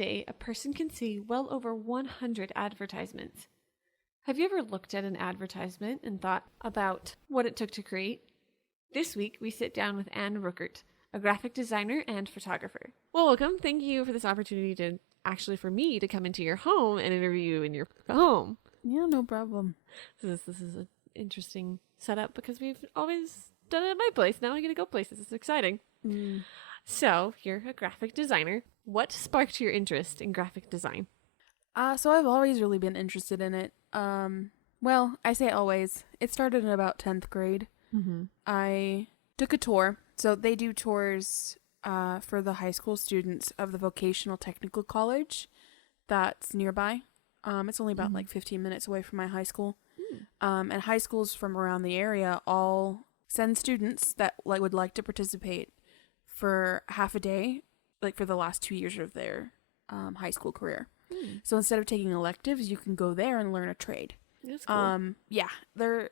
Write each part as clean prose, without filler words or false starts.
day, a person can see well over 100 advertisements. Have you ever looked at an advertisement and thought about what it took to create? This week, we sit down with Anne Ruckert, a graphic designer and photographer. Well, welcome. Thank you for this opportunity for me to come into your home and interview you in your home. Yeah, no problem. This is an interesting setup because we've always done it at my place. Now I get to go places. It's exciting. So, you're a graphic designer. What sparked your interest in graphic design? So I've always really been interested in it. Well, I say always. It started in about 10th grade. I took a tour. So they do tours for the high school students of the vocational technical college that's nearby. It's only about like 15 minutes away from my high school. And high schools from around the area all send students that would like to participate for half a day, like for the last 2 years of their high school career. So instead of taking electives, you can go there and learn a trade. That's cool. Yeah, the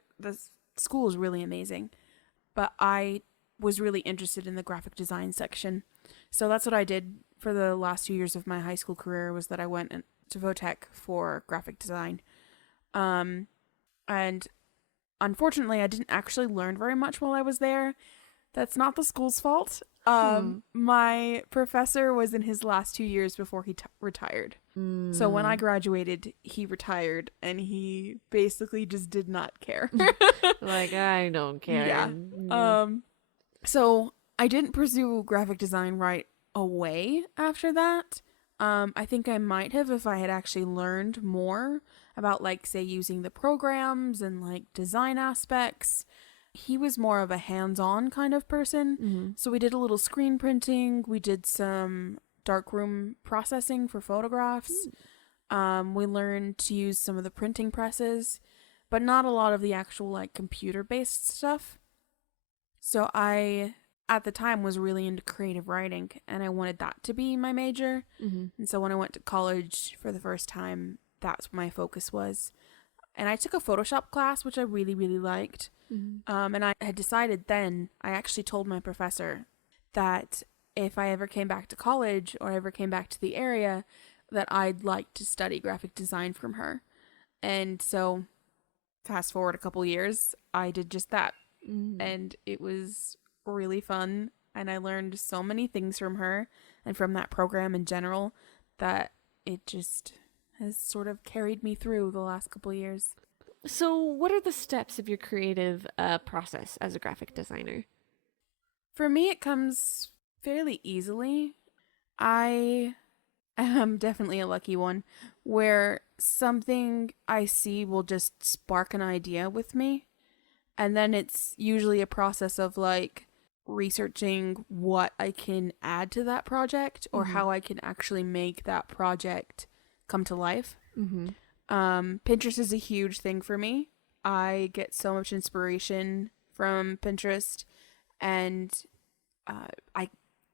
school is really amazing. But I was really interested in the graphic design section. So that's what I did for the last 2 years of my high school career, was that I went to Votech for graphic design. And unfortunately, I didn't actually learn very much while I was there. That's not the school's fault. My professor was in his last 2 years before he retired. So when I graduated, he retired, and he basically just did not care. Like, I don't care. Yeah. So I didn't pursue graphic design right away after that. I think I might have if I had actually learned more about, like, say, using the programs and, like, design aspects. He was more of a hands-on kind of person. So we did a little screen printing. We did some darkroom processing for photographs. We learned to use some of the printing presses, but not a lot of the actual, like, computer-based stuff. So I, at the time, was really into creative writing, and I wanted that to be my major. And so when I went to college for the first time, that's what my focus was. And I took a Photoshop class, which I really, really liked. And I had decided then, I actually told my professor that if I ever came back to college or ever came back to the area, that I'd like to study graphic design from her. And so fast forward a couple years, I did just that. And it was really fun. And I learned so many things from her and from that program in general that it just has sort of carried me through the last couple years. So what are the steps of your creative process as a graphic designer? For me, it comes fairly easily. I am definitely a lucky one where something I see will just spark an idea with me. And then it's usually a process of, like, researching what I can add to that project or how I can actually make that project come to life. Pinterest is a huge thing for me. I get so much inspiration from Pinterest, and I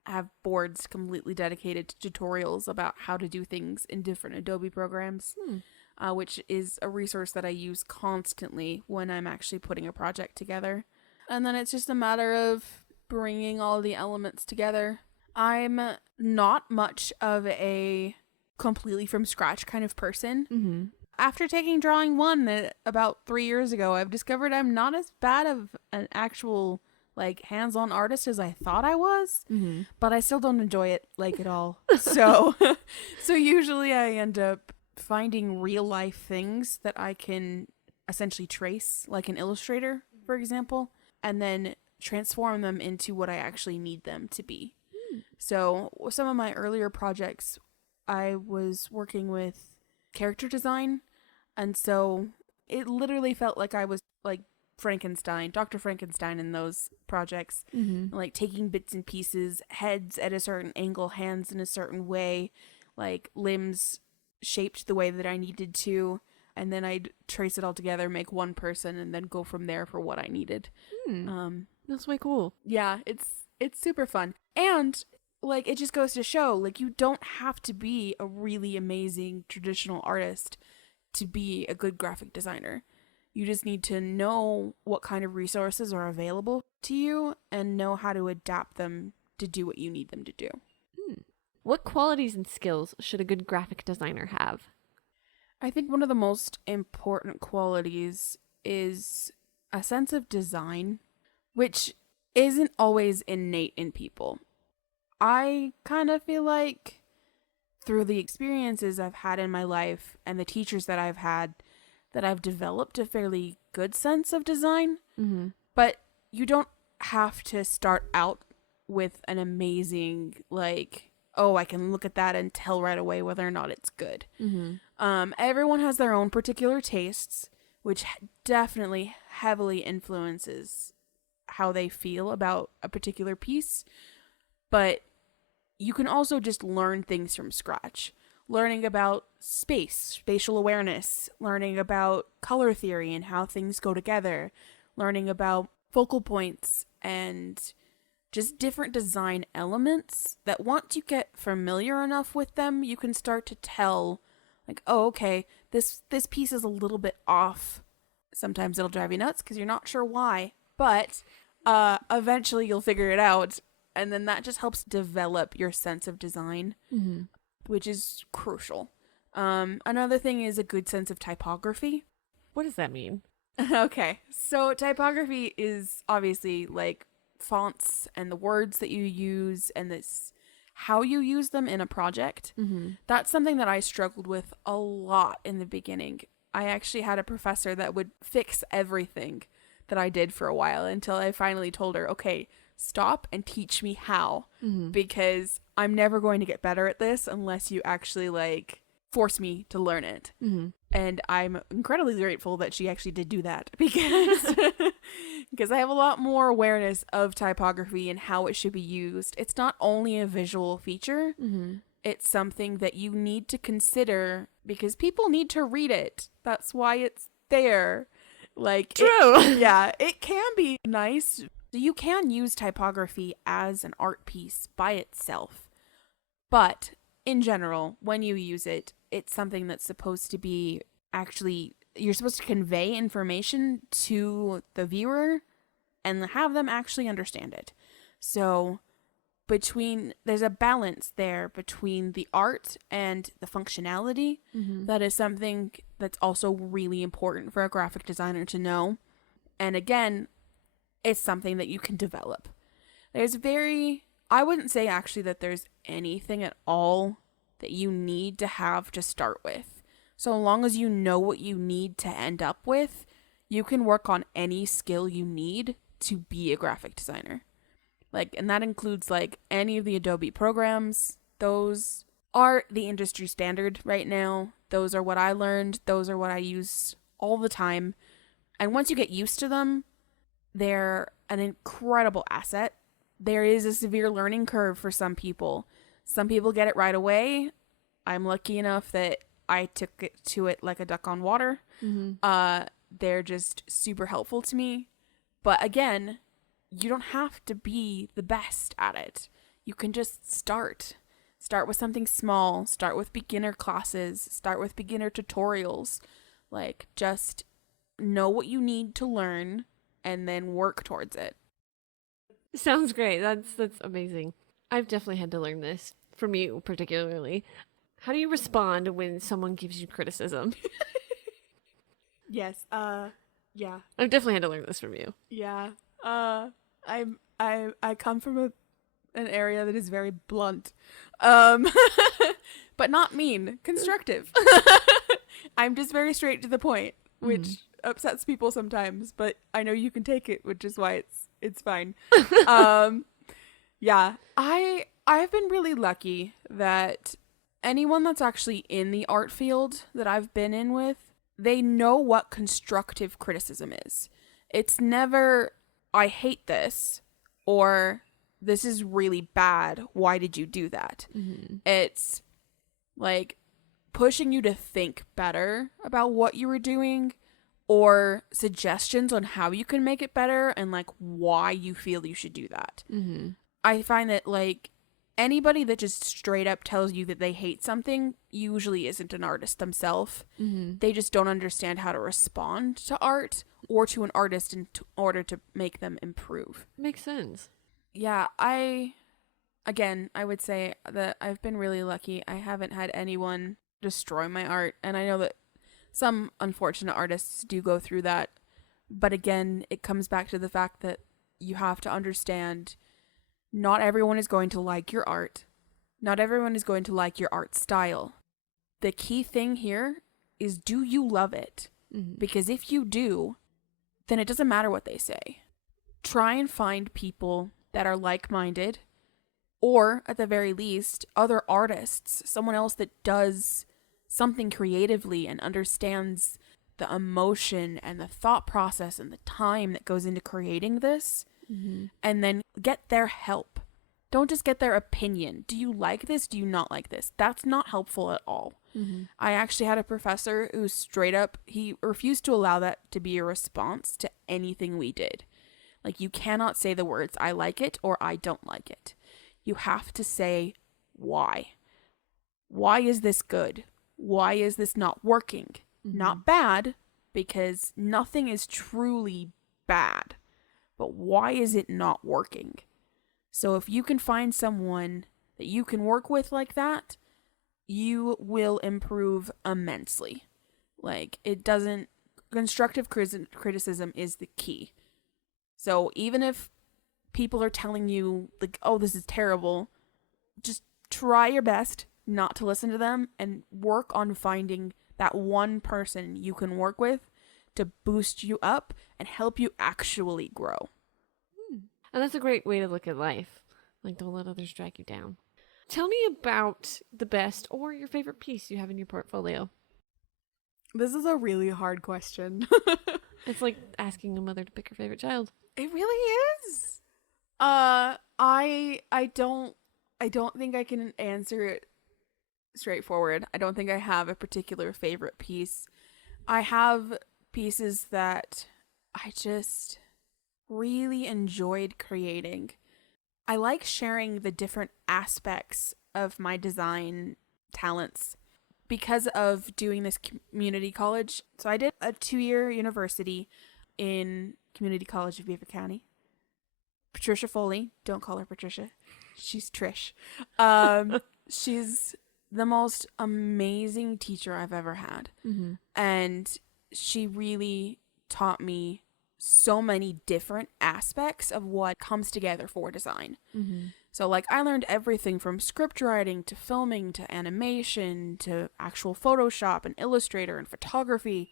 have boards completely dedicated to tutorials about how to do things in different Adobe programs, which is a resource that I use constantly when I'm actually putting a project together. And then it's just a matter of bringing all the elements together. I'm not much of a completely from scratch kind of person. After taking drawing 1 about 3 years ago, I've discovered I'm not as bad of an actual, like, hands-on artist as I thought I was, but I still don't enjoy it, like, at all. So usually I end up finding real life things that I can essentially trace, like an Illustrator, for example, and then transform them into what I actually need them to be. So some of my earlier projects, I was working with character design, and so it literally felt like I was like Frankenstein, Dr. Frankenstein in those projects, like taking bits and pieces, heads at a certain angle, hands in a certain way, like limbs shaped the way that I needed to, and then I'd trace it all together, make one person, and then go from there for what I needed. That's way cool. Yeah, it's super fun. And, like, it just goes to show, like, you don't have to be a really amazing traditional artist to be a good graphic designer. You just need to know what kind of resources are available to you and know how to adapt them to do what you need them to do. What qualities and skills should a good graphic designer have? I think one of the most important qualities is a sense of design, which isn't always innate in people. I kind of feel like through the experiences I've had in my life and the teachers that I've had, that I've developed a fairly good sense of design. Mm-hmm. But you don't have to start out with an amazing, like, oh, I can look at that and tell right away whether or not it's good. Mm-hmm. Everyone has their own particular tastes, which definitely heavily influences how they feel about a particular piece. But you can also just learn things from scratch. Learning about spatial awareness, learning about color theory and how things go together, learning about focal points and just different design elements that once you get familiar enough with them, you can start to tell, like, oh, okay, this piece is a little bit off. Sometimes it'll drive you nuts because you're not sure why, but eventually you'll figure it out, and then that just helps develop your sense of design, Mm-hmm. which is crucial. Another thing is a good sense of typography. What does that mean? Okay, so typography is obviously like fonts and the words that you use and this how you use them in a project. Mm-hmm. That's something that I struggled with a lot in the beginning. I actually had a professor that would fix everything that I did for a while until I finally told her, okay, stop and teach me how, Mm-hmm. because I'm never going to get better at this unless you actually like force me to learn it. Mm-hmm. And I'm incredibly grateful that she actually did do that because I have a lot more awareness of typography and how it should be used. It's not only a visual feature, Mm-hmm. it's something that you need to consider because people need to read it. That's why it's there. Like, True. it can be nice. So you can use typography as an art piece by itself. But in general, when you use it, it's something that's supposed to be actually, you're supposed to convey information to the viewer and have them actually understand it. So there's a balance there between the art and the functionality. Mm-hmm. That is something that's also really important for a graphic designer to know. And again, it's something that you can develop. I wouldn't say actually that there's anything at all that you need to have to start with. So long as you know what you need to end up with, you can work on any skill you need to be a graphic designer. And that includes any of the Adobe programs. Those are the industry standard right now. Those are what I learned. Those are what I use all the time. And once you get used to them, they're an incredible asset. There is a severe learning curve for some people. Some people get it right away. I'm lucky enough that I took to it like a duck on water. Mm-hmm. They're just super helpful to me. But again, you don't have to be the best at it. You can just start. Start with something small. Start with beginner classes. Start with beginner tutorials. Just know what you need to learn and then work towards it. Sounds great. That's amazing. I've definitely had to learn this from you particularly. How do you respond when someone gives you criticism? Yes. Yeah. I've definitely had to learn this from you. Yeah. I come from an area that is very blunt. But not mean, constructive. I'm just very straight to the point, which upsets people sometimes, but I know you can take it, which is why it's fine. Yeah. I've been really lucky that anyone that's actually in the art field that I've been in with, they know what constructive criticism is. It's never, I hate this, or this is really bad. Why did you do that? Mm-hmm. It's pushing you to think better about what you were doing, or suggestions on how you can make it better and why you feel you should do that. Mm-hmm. I find that anybody that just straight up tells you that they hate something usually isn't an artist themselves. Mm-hmm. They just don't understand how to respond to art or to an artist in order to make them improve. Makes sense. Yeah, I Again, I would say that I've been really lucky. I haven't had anyone destroy my art, and I know that some unfortunate artists do go through that. But again, it comes back to the fact that you have to understand not everyone is going to like your art. Not everyone is going to like your art style. The key thing here is, do you love it? Mm-hmm. Because if you do, then it doesn't matter what they say. Try and find people that are like-minded, or at the very least, other artists, someone else that does something creatively and understands the emotion and the thought process and the time that goes into creating this, and then get their help. Don't just get their opinion. Do you like this? Do you not like this? That's not helpful at all. I actually had a professor who straight up, he refused to allow that to be a response to anything we did. Like, you cannot say the words, I like it or I don't like it. You have to say why. Why is this good? Why is this not working? Not bad, because nothing is truly bad. But why is it not working? So if you can find someone that you can work with like that, you will improve immensely. Like, constructive criticism is the key. So even if people are telling you, like, oh, this is terrible, just try your best not to listen to them and work on finding that one person you can work with to boost you up and help you actually grow. And that's a great way to look at life. Like, don't let others drag you down. Tell me about the best or your favorite piece you have in your portfolio. This is a really hard question. It's like asking a mother to pick her favorite child. It really is. I don't think I can answer it straightforward. I don't think I have a particular favorite piece. I have pieces that I just really enjoyed creating. I like sharing the different aspects of my design talents because of doing this community college. So I did a 2-year university in Community College of Beaver County. Patricia Foley, don't call her Patricia. She's Trish. She's the most amazing teacher I've ever had. And she really taught me so many different aspects of what comes together for design. So like, I learned everything from script writing to filming to animation to actual Photoshop and Illustrator and photography.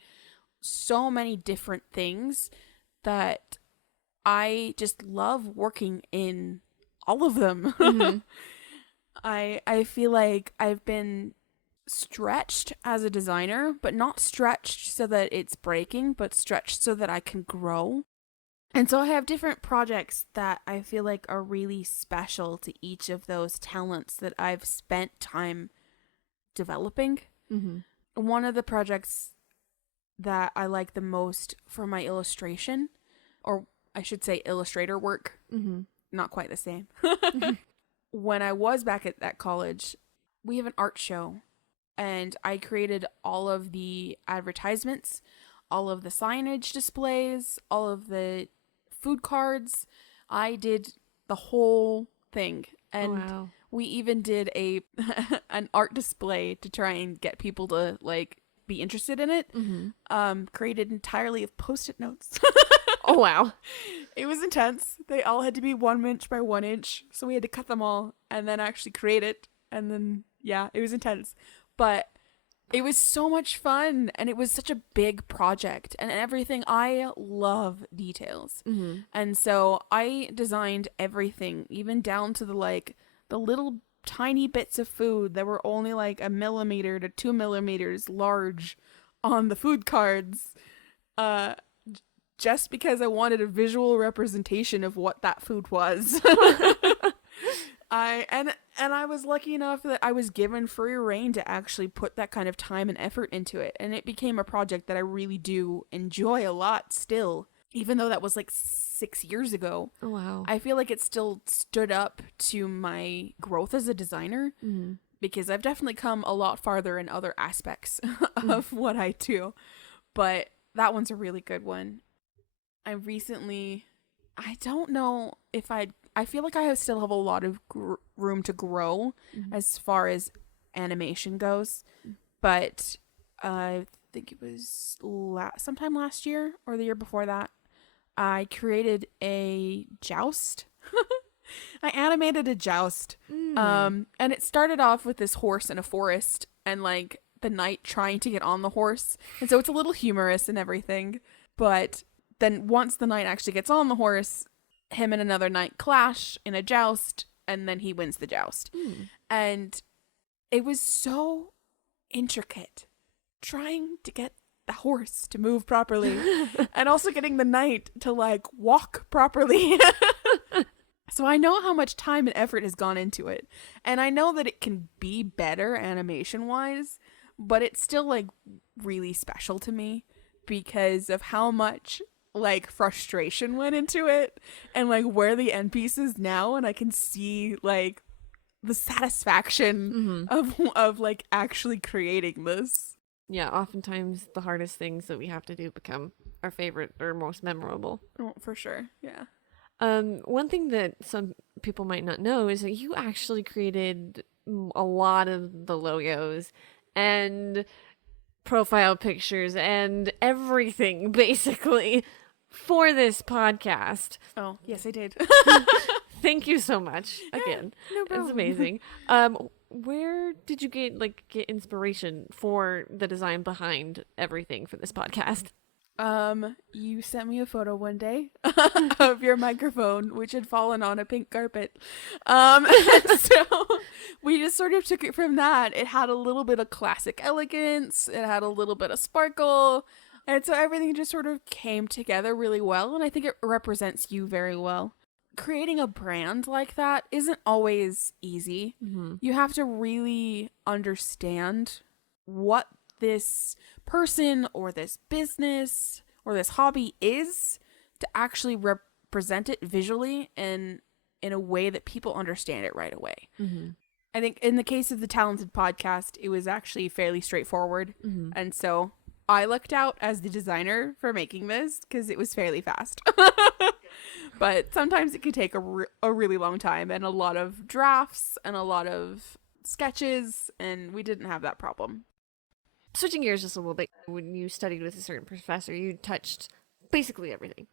So many different things that I just love working in all of them. I feel like I've been stretched as a designer, but not stretched so that it's breaking, but stretched so that I can grow. And so I have different projects that I feel like are really special to each of those talents that I've spent time developing. One of the projects that I like the most for my illustration, or I should say illustrator work, not quite the same. When I was back at that college, we have an art show, and I created all of the advertisements, all of the signage displays, all of the food cards. I did the whole thing. And we even did an art display to try and get people to like be interested in it. Created entirely of Post-it notes. Oh, wow. It was intense. They all had to be 1 inch by 1 inch. So we had to cut them all and then actually create it. And then, yeah, it was intense. But it was so much fun. And it was such a big project and everything. I love details. And so I designed everything, even down to the little tiny bits of food that were only like 1 millimeter to 2 millimeters large on the food cards. Just because I wanted a visual representation of what that food was. I was lucky enough that I was given free rein to actually put that kind of time and effort into it. And it became a project that I really do enjoy a lot still. Even though that was like 6 years ago. Oh, wow. I feel like it still stood up to my growth as a designer. Because I've definitely come a lot farther in other aspects of what I do. But that one's a really good one. I don't know if I'd I feel like I still have a lot of room to grow as far as animation goes. But I think it was sometime last year or the year before that, I created a joust. I animated a joust. And it started off with this horse in a forest and like the knight trying to get on the horse. And so it's a little humorous and everything. But then once the knight actually gets on the horse, him and another knight clash in a joust, and then he wins the joust. And it was so intricate trying to get the horse to move properly and also getting the knight to like walk properly. So I know how much time and effort has gone into it, and I know that it can be better animation wise, but it's still like really special to me because of how much like frustration went into it and like where the end piece is now, and I can see like the satisfaction of like actually creating this. Yeah, oftentimes the hardest things that we have to do become our favorite or most memorable. Oh, for sure. Yeah. One thing that some people might not know is that you actually created a lot of the logos and profile pictures and everything basically for this podcast. Oh, yes, I did. Thank you so much. Again, no problem. it's amazing. Where did you get inspiration for the design behind everything for this podcast? You sent me a photo one day of your microphone, which had fallen on a pink carpet. So we just sort of took it from that. It had a little bit of classic elegance. It had a little bit of sparkle. And so everything just sort of came together really well. And I think it represents you very well. Creating a brand like that isn't always easy. You have to really understand what this person or this business or this hobby is to actually represent it visually and in a way that people understand it right away. I think in the case of the Talented podcast, it was actually fairly straightforward. And so I lucked out as the designer for making this because it was fairly fast. But sometimes it could take a really long time and a lot of drafts and a lot of sketches, and we didn't have that problem. Switching gears just a little bit, when you studied with a certain professor, you touched basically everything.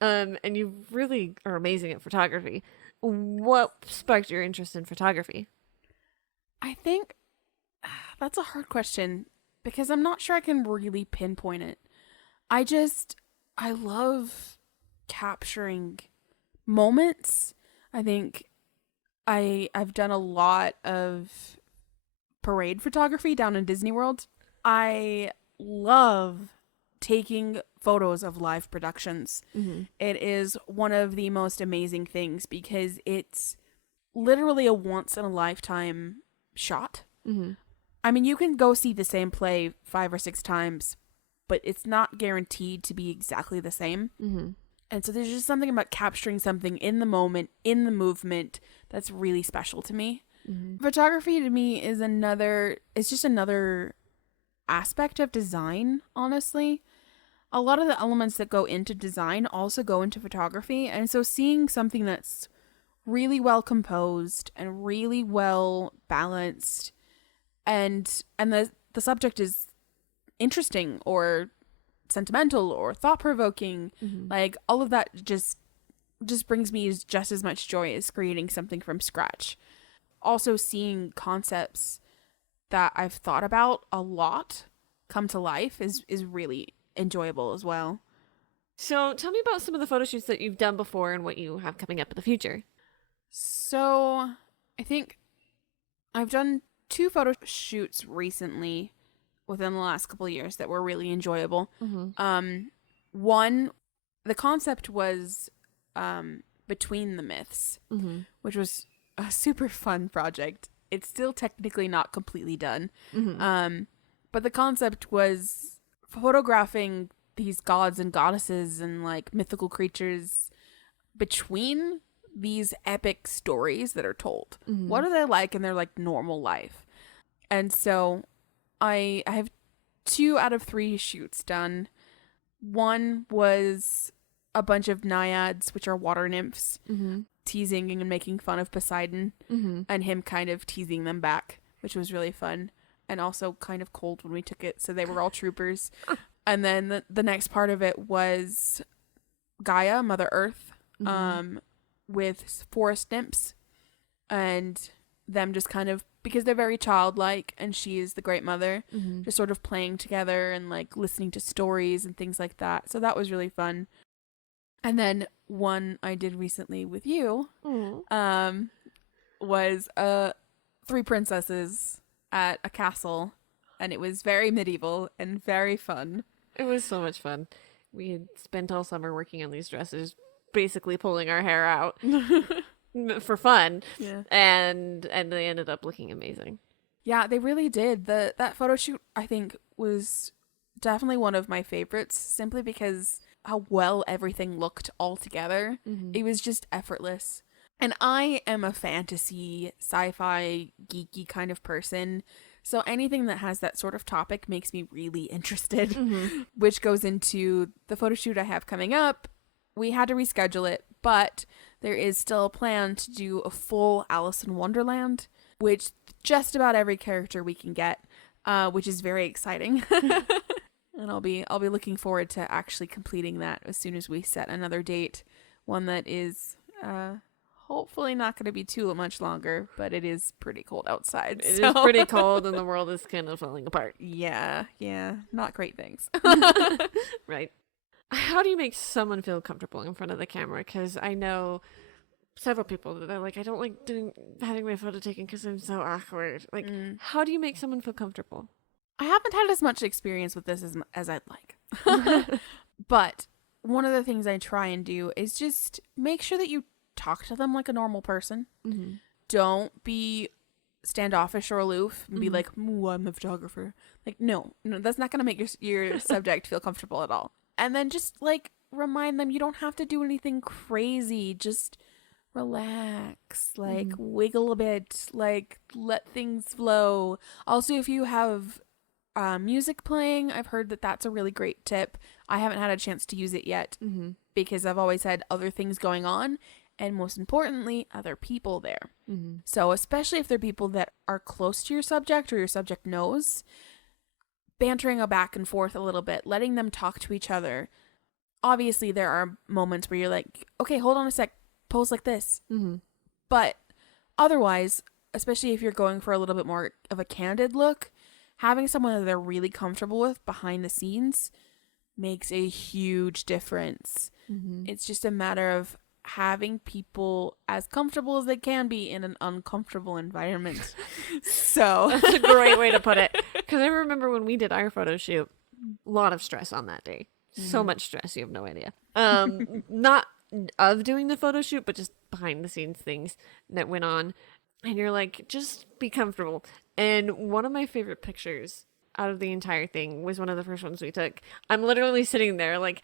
And you really are amazing at photography. What sparked your interest in photography? I think that's a hard question because I'm not sure I can really pinpoint it. I love capturing moments. I think I've done a lot of parade photography down in Disney World. I love taking photos of live productions. It is one of the most amazing things because it's literally a once in a lifetime shot. I mean, you can go see the same play 5 or 6 times, but it's not guaranteed to be exactly the same. And so there's just something about capturing something in the moment, in the movement, that's really special to me. Photography to me is just another aspect of design, honestly. A lot of the elements that go into design also go into photography, and so seeing something that's really well composed and really well balanced and the subject is interesting or sentimental or thought-provoking, like all of that just brings me just as much joy as creating something from scratch. Also seeing concepts that I've thought about a lot come to life is really enjoyable as well. So tell me about some of the photo shoots that you've done before and what you have coming up in the future. So I think I've done 2 photo shoots recently within the last couple of years that were really enjoyable. One, the concept was Between the Myths, which was a super fun project. It's still technically not completely done. But the concept was photographing these gods and goddesses and like mythical creatures between these epic stories that are told. What are they like in their like normal life? And so I have 2 out of 3 shoots done. One was a bunch of naiads, which are water nymphs. teasing and making fun of Poseidon, and him kind of teasing them back, which was really fun. And also kind of cold when we took it, so they were all troopers. And then the next part of it was Gaia, Mother Earth, with forest nymphs, and them just kind of, because they're very childlike, and she is the Great Mother, just sort of playing together and like listening to stories and things like that. So that was really fun. And then one I did recently with you was 3 princesses at a castle, and it was very medieval and very fun. It was so much fun. We had spent all summer working on these dresses, basically pulling our hair out for fun. Yeah. And they ended up looking amazing. Yeah, they really did. That photo shoot, I think, was definitely one of my favorites, simply because how well everything looked all together. It was just effortless. And I am a fantasy, sci-fi, geeky kind of person, so anything that has that sort of topic makes me really interested, which goes into the photo shoot I have coming up. We had to reschedule it, but there is still a plan to do a full Alice in Wonderland, which just about every character we can get, which is very exciting. And I'll be looking forward to actually completing that as soon as we set another date, one that is hopefully not going to be too much longer, but it is pretty cold outside. It is pretty cold and the world is kind of falling apart. Yeah, not great things. Right. How do you make someone feel comfortable in front of the camera? Because I know several people that are like, I don't like having my photo taken because I'm so awkward. Like, how do you make someone feel comfortable? I haven't had as much experience with this as I'd like. But one of the things I try and do is just make sure that you talk to them like a normal person. Don't be standoffish or aloof and be like, "Ooh, I'm a photographer." Like, no, that's not going to make your subject feel comfortable at all. And then just like remind them you don't have to do anything crazy. Just relax, like wiggle a bit, like let things flow. Also, if you have music playing, I've heard that that's a really great tip. I haven't had a chance to use it yet because I've always had other things going on, and most importantly, other people there. So especially if they're people that are close to your subject or your subject knows, bantering a back and forth a little bit, letting them talk to each other. Obviously, there are moments where you're like, okay, hold on a sec, pose like this. But otherwise, especially if you're going for a little bit more of a candid look, having someone that they're really comfortable with behind the scenes makes a huge difference. It's just a matter of having people as comfortable as they can be in an uncomfortable environment. So that's a great way to put it. Because I remember when we did our photo shoot, a lot of stress on that day. So much stress, you have no idea. Not of doing the photo shoot, but just behind the scenes things that went on. And you're like, just be comfortable. And one of my favorite pictures out of the entire thing was one of the first ones we took. I'm literally sitting there like,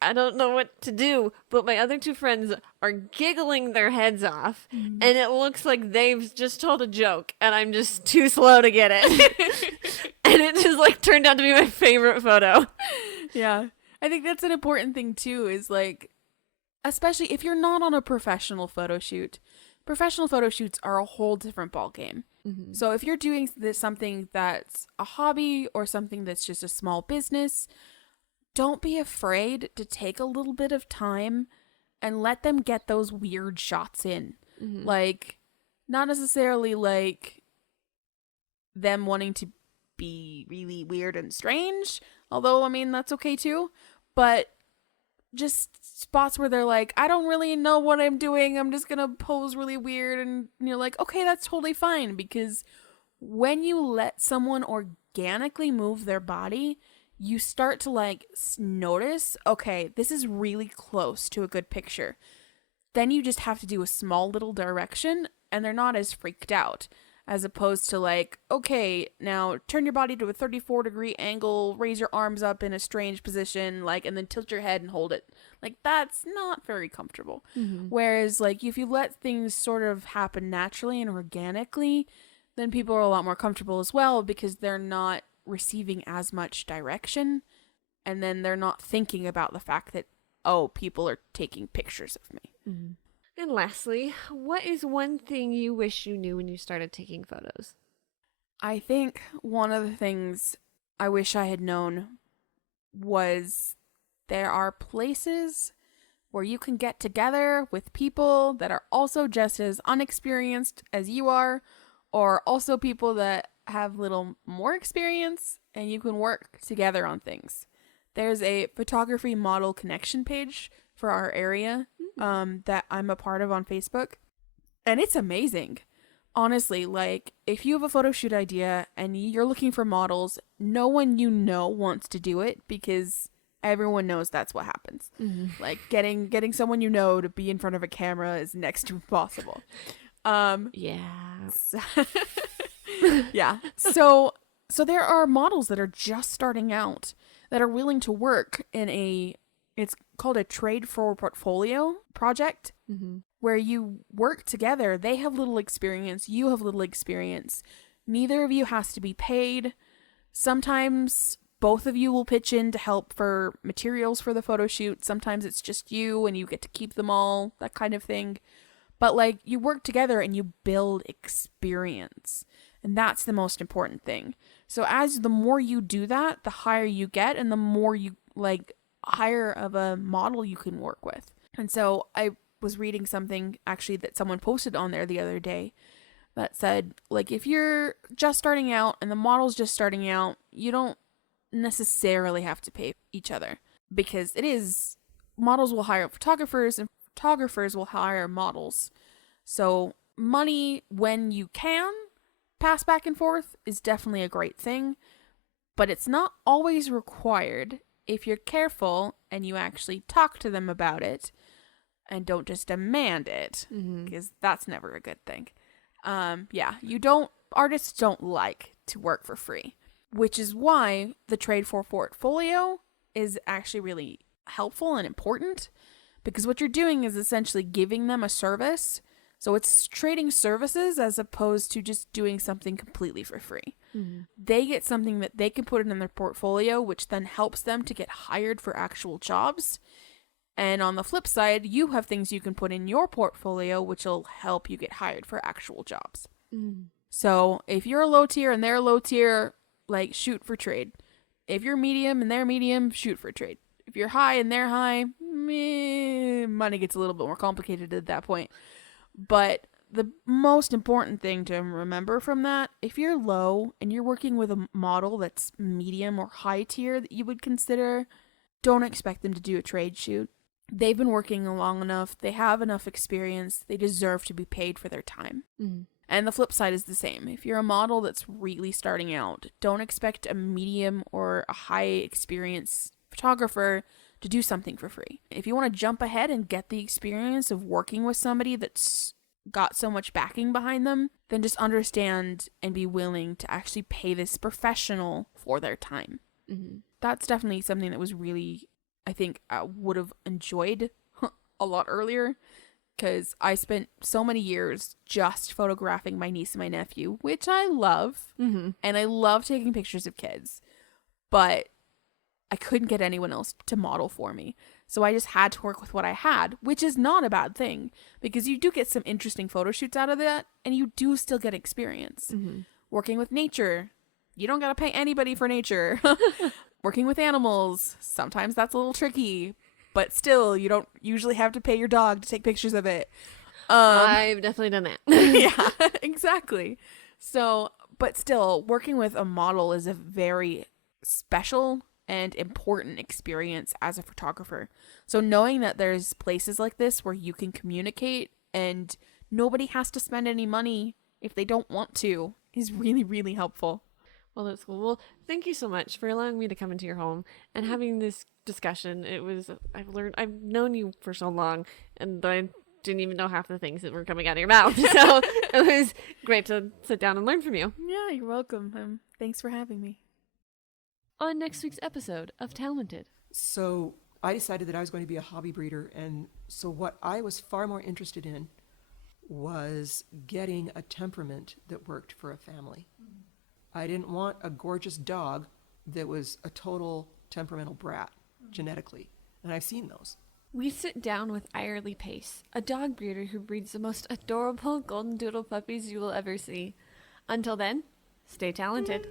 I don't know what to do, but my other 2 friends are giggling their heads off, and it looks like they've just told a joke, and I'm just too slow to get it. And it just like turned out to be my favorite photo. Yeah. I think that's an important thing too, is like, especially if you're not on a professional photo shoot. Professional photo shoots are a whole different ballgame. So if you're doing something that's a hobby or something that's just a small business, don't be afraid to take a little bit of time and let them get those weird shots in. Like, not necessarily like them wanting to be really weird and strange, although, I mean, that's okay too, but just spots where they're like, I don't really know what I'm doing, I'm just gonna pose really weird, and you're like, okay, that's totally fine, because when you let someone organically move their body, you start to like notice, okay, this is really close to a good picture. Then you just have to do a small little direction, and they're not as freaked out. As opposed to like, okay, now turn your body to a 34-degree angle, raise your arms up in a strange position, like, and then tilt your head and hold it. Like, that's not very comfortable. Whereas, like, if you let things sort of happen naturally and organically, then people are a lot more comfortable as well, because they're not receiving as much direction, and then they're not thinking about the fact that, oh, people are taking pictures of me. And lastly, what is one thing you wish you knew when you started taking photos? I think one of the things I wish I had known was there are places where you can get together with people that are also just as unexperienced as you are, or also people that have little more experience, and you can work together on things. There's a photography model connection page for our area that I'm a part of on Facebook, and it's amazing. Honestly, like, if you have a photo shoot idea and you're looking for models, no one you know wants to do it because everyone knows that's what happens. Mm-hmm. Like, getting someone you know to be in front of a camera is next to impossible. Yeah. Yeah. So there are models that are just starting out that are willing to work in it's called a trade for portfolio project, Mm-hmm. where you work together. They have little experience, you have little experience. Neither of you has to be paid. Sometimes both of you will pitch in to help for materials for the photo shoot. Sometimes it's just you and you get to keep them all, that kind of thing. But like, you work together and you build experience. And that's the most important thing. So as the more you do that, the higher you get and the more you like higher of a model you can work with. And so I was reading something actually that someone posted on there the other day that said, like, if you're just starting out and the model's just starting out, you don't necessarily have to pay each other, because models will hire photographers and photographers will hire models. So money, when you can pass back and forth, is definitely a great thing, but it's not always required if you're careful and you actually talk to them about it and don't just demand it, because that's never a good thing. Artists don't like to work for free, which is why the trade for portfolio is actually really helpful and important, because what you're doing is essentially giving them a service. So it's trading services as opposed to just doing something completely for free. Mm-hmm. They get something that they can put in their portfolio, which then helps them to get hired for actual jobs. And on the flip side, you have things you can put in your portfolio, which will help you get hired for actual jobs. Mm. So if you're a low tier and they're low tier, like, shoot for trade. If you're medium and they're medium, shoot for trade. If you're high and they're high, money gets a little bit more complicated at that point. But the most important thing to remember from that, if you're low and you're working with a model that's medium or high tier that you would consider, don't expect them to do a trade shoot. They've been working long enough. They have enough experience. They deserve to be paid for their time. Mm-hmm. And the flip side is the same. If you're a model that's really starting out, don't expect a medium or a high experience photographer to do something for free. If you want to jump ahead and get the experience of working with somebody that's got so much backing behind them, then just understand and be willing to actually pay this professional for their time. Mm-hmm. That's definitely something that was really, I think I would have enjoyed a lot earlier, because I spent so many years just photographing my niece and my nephew, which I love, and I love taking pictures of kids, but I couldn't get anyone else to model for me. So I just had to work with what I had, which is not a bad thing, because you do get some interesting photo shoots out of that, and you do still get experience. Mm-hmm. Working with nature, you don't gotta pay anybody for nature. Working with animals, sometimes that's a little tricky, but still, you don't usually have to pay your dog to take pictures of it. I've definitely done that. Yeah, exactly. So, but still, working with a model is a very special and important experience as a photographer. So knowing that there's places like this where you can communicate and nobody has to spend any money if they don't want to is really, really helpful. Well, that's cool. Well, thank you so much for allowing me to come into your home and having this discussion. I've known you for so long, and I didn't even know half the things that were coming out of your mouth. So it was great to sit down and learn from you. Yeah, you're welcome. Thanks for having me. On next week's episode of Talented. So I decided that I was going to be a hobby breeder, and so what I was far more interested in was getting a temperament that worked for a family. I didn't want a gorgeous dog that was a total temperamental brat genetically, and I've seen those. We sit down with Irely Pace, a dog breeder who breeds the most adorable golden doodle puppies you will ever see. Until then, stay talented.